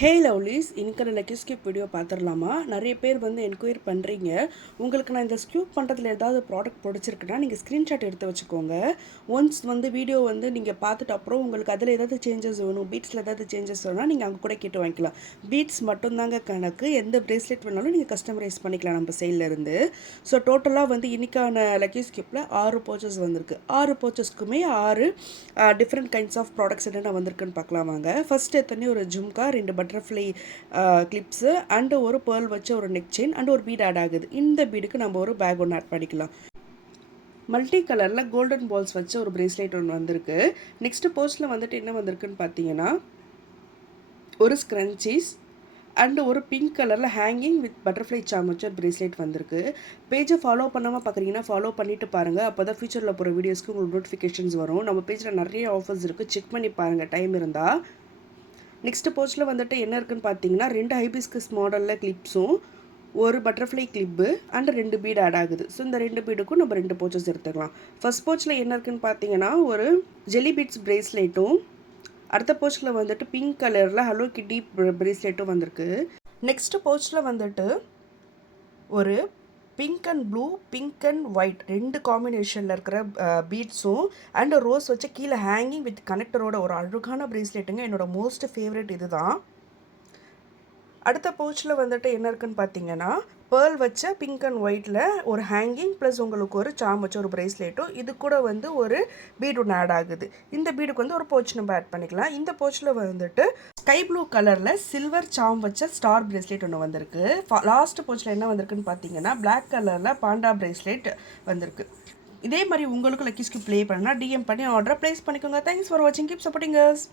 ஹே lovelies, இன்னைக்கு lucky ஸ்கியூப் video பார்த்துடலாமா? நிறைய பேர் வந்து என்கொயரி பண்ணுறீங்க. உங்களுக்கு நான் இந்த ஸ்கியூப் பண்ணுறதுல ஏதாவது ப்ராடக்ட் பிடிச்சிருக்குன்னா நீங்கள் ஸ்க்ரீன்ஷாட் எடுத்து வச்சுக்கோங்க. ஒன்ஸ் வந்து வீடியோ வந்து நீங்கள் பார்த்துட்டு அப்புறம் உங்களுக்கு அதில் ஏதாவது சேஞ்சஸ் வேணும், பீட்ஸில் ஏதாவது சேஞ்சஸ் வேணும்னா நீங்கள் அங்கே கூட கேட்டு வாங்கிக்கலாம். பீட்ஸ் மட்டும்தாங்க கணக்கு. எந்த ப்ரேஸ்லெட் வேணாலும் நீங்கள் கஸ்டமைஸ் பண்ணிக்கலாம் நம்ம சைட்லேருந்து. ஸோ டோட்டலாக வந்து இன்றைக்கான லக்கி ஸ்கியூப்பில் 6 பர்ச்சேஸ் வந்திருக்கு. 6 பர்ச்சேஸ்க்குமே 6 டிஃப்ரெண்ட் கைண்ட்ஸ் ஆஃப் ப்ராடக்ட்ஸ் என்னென்ன வந்திருக்குன்னு பார்க்கலாம் வாங்க. ஃபஸ்ட் எத்தனை ஒரு ஜும்கா, 2 பட்டர்ஃப்ளை கிளிப்ஸு அண்டு ஒரு பேர்ல் வச்ச ஒரு நெக் செயின் அண்ட் ஒரு பீட் ஆட் ஆகுது. இந்த பீடுக்கு நம்ம ஒரு பேக் ஒன்று ஆட் பண்ணிக்கலாம். மல்டி கலரில் கோல்டன் பால்ஸ் வச்ச ஒரு பிரேஸ்லெட் ஒன்று வந்திருக்கு. நெக்ஸ்ட்டு போஸ்ட்டில் வந்துட்டு என்ன வந்திருக்குன்னு பார்த்தீங்கன்னா ஒரு ஸ்க்ரன்ச்சீஸ் அண்டு ஒரு பிங்க் கலரில் ஹேங்கிங் வித் பட்டர்ஃப்ளை சாம் வச்ச பிரேஸ்லெட் வந்திருக்கு. பேஜை ஃபாலோ பண்ணாமல் பார்க்குறீங்கன்னா ஃபாலோ பண்ணிவிட்டு பாருங்கள். அப்போ தான் ஃபியூச்சரில் போகிற வீடியோஸ்க்கு உங்களுக்கு நோட்டிஃபிகேஷன்ஸ் வரும். நம்ம பேஜில் நிறைய ஆஃபர்ஸ் இருக்குது, செக் பண்ணி பாருங்கள் டைம் இருந்தால். நெக்ஸ்ட்டு போஸ்ட்டில் வந்துட்டு என்ன இருக்குன்னு பார்த்தீங்கன்னா 2 ஹைபிஸ்கஸ் மாடலில் கிளிப்ஸும் ஒரு butterfly clip and 2 bead add ஆகுது. ஸோ இந்த 2 பீடுக்கும் நம்ம 2 போச்சஸ் எடுத்துக்கலாம். ஃபர்ஸ்ட் போச்சில் என்ன இருக்குன்னு பார்த்தீங்கன்னா ஒரு ஜெல்லி பீட்ஸ் பிரேஸ்லெட்டும், அடுத்த போச்சில் வந்துட்டு பிங்க் கலரில் ஹலோ கிட்டி பிரேஸ்லெட்டும் வந்திருக்கு. நெக்ஸ்ட்டு போச்சில் வந்துட்டு ஒரு pink and blue, pink and white 2 காம்பினேஷனில் இருக்கிற பீட்ஸும் அண்ட் ரோஸ் வச்ச கீழே ஹேங்கிங் வித் கனெக்டரோட ஒரு அழகான பிரேஸ்லெட்டுங்க. என்னோட மோஸ்ட் ஃபேவரட் இது தான். அடுத்த பவுச்சில் வந்துட்டு என்ன இருக்குன்னு பார்த்தீங்கன்னா பேர்ல் வச்ச பிங்க் அண்ட் ஒயிட்டில் ஒரு ஹேங்கிங் ப்ளஸ் உங்களுக்கு ஒரு சாம் வச்ச ஒரு பிரேஸ்லெட்டும், இது கூட வந்து ஒரு பீட் ஒன்று ஆட் ஆகுது. இந்த பீடுக்கு வந்து ஒரு பவுச் நம்ம ஆட் பண்ணிக்கலாம். இந்த பவுச்சில் வந்துட்டு ஸ்கை ப்ளூ கலரில் சில்வர் சாம் வச்ச ஸ்டார் பிரேஸ்லெட் ஒன்று வந்திருக்கு. லாஸ்ட் பவுச்சில் என்ன வந்திருக்குன்னு பார்த்தீங்கன்னா பிளாக் கலரில் பாண்டா பிரேஸ்லெட் வந்திருக்கு. இதே மாதிரி உங்களுக்கு லக்கி ஸ்கியூப் ப்ளே பண்ணால் டிஎம் பண்ணி ஆர்டரை ப்ளேஸ் பண்ணிக்கோங்க. தேங்க்ஸ் ஃபார் வாட்சிங், கீப் சப்போர்ட்டிங் அஸ்.